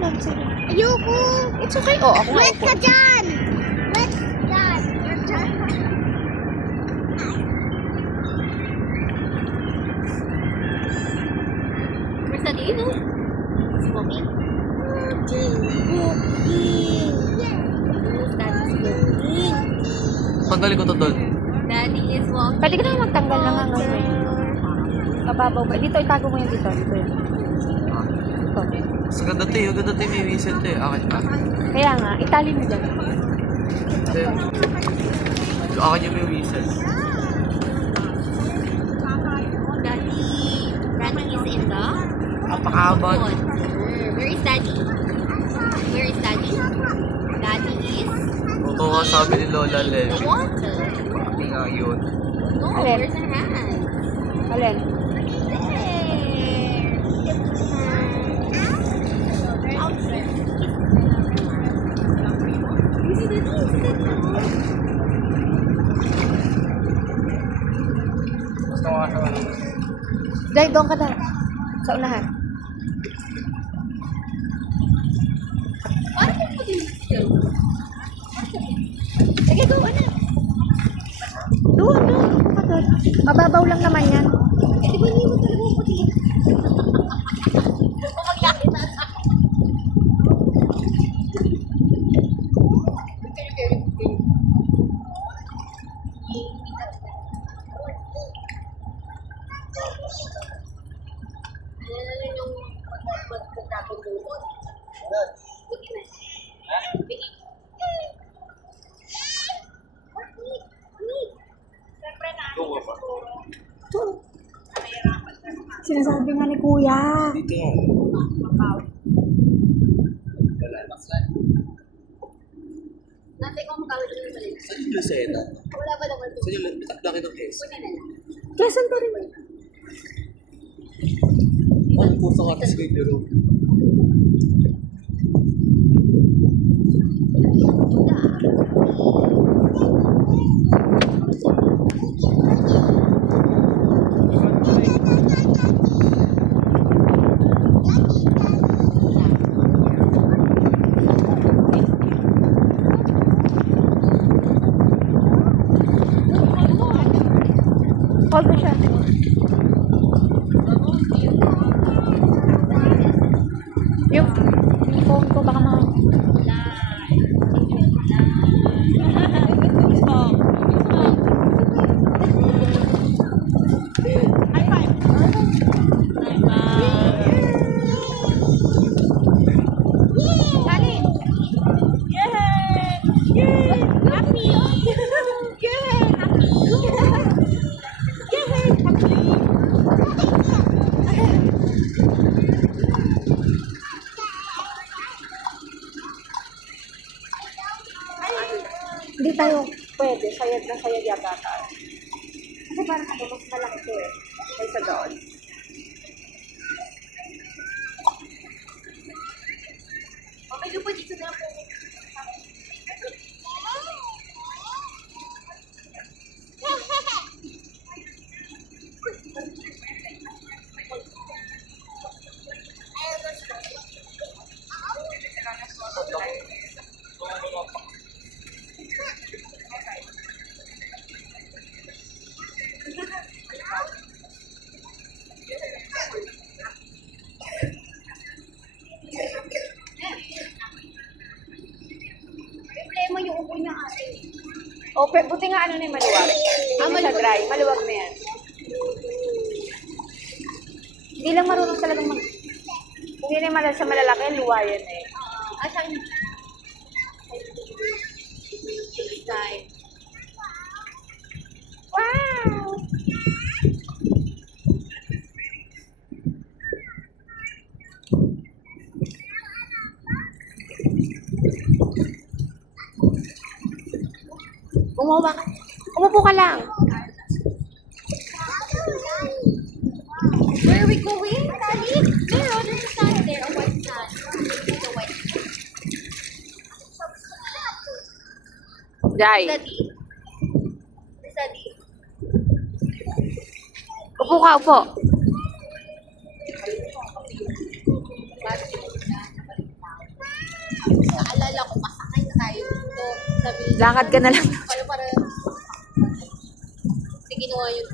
doon. Sige. Ayoko. It's okay. Oh, ako Wait nga ka upo. dyan. Wait dyan. Where's the Dino? Smoking? Daddy's smoking. Tanggalin ko to, Tol. Daddy is walking. Pwede ka naman magtanggal na nga ngayon eh. Mababaw ba? Dito, itago mo yan dito. Dito yun. Dito. Mas ganda to eh. Ang ganda to yung may whistle to eh. Akin pa. Kaya nga, itali mo dyan. Ito yun. Akin yung may whistle. Daddy. Daddy is in the Napakahaba. water. Where is Daddy? Where is Daddy? Daddy is Oo nga sabi ni Lola the Levi. water. Hindi nga yun. No, Alin? where's her hand? Alin? Gusto ko nga sa ano. Dahil doon ka na. Sa unahan. Sige, doon na. Doon. Mababaw lang naman yan. Eh, di ba hindi mo talaga mo puti? Maglaki na. Sinasabi nga ni Kuya. Dito nga. Wala. Nanti ko magkawin yung balik. Saan yung Lucena? Wala pa naman ito. Saan yung laki ng case? Kunin na lang. Quezon to rin. Ang puso ka sa video room. Hold mo siya. Yung phone ko baka mga... Hindi tayo pwede. Sayad na sayad yata tayo. Kasi parang ano, mas malaki to eh. Kaysa doon. Okay, lupa dito na po. Problema yung upo niya ate. O, buti nga ano na yung maluwag. Hindi siya dry. Maluwag na yan. Hindi lang marunong talagang mag... Kung yun yung sa malalaki, luwayan eh. Asan? Time. Wow! Umawa ka. Umupo ka lang. Where are we going? Daddy? There, oh, there's a sign there. A white sign. There's a white sign. Jai. Daddy? Where's Daddy? Upo ka, upo. Naalala ko, masakay na tayo dito. Sabi, Lakad ka na lang. Para, kasi ginawa yung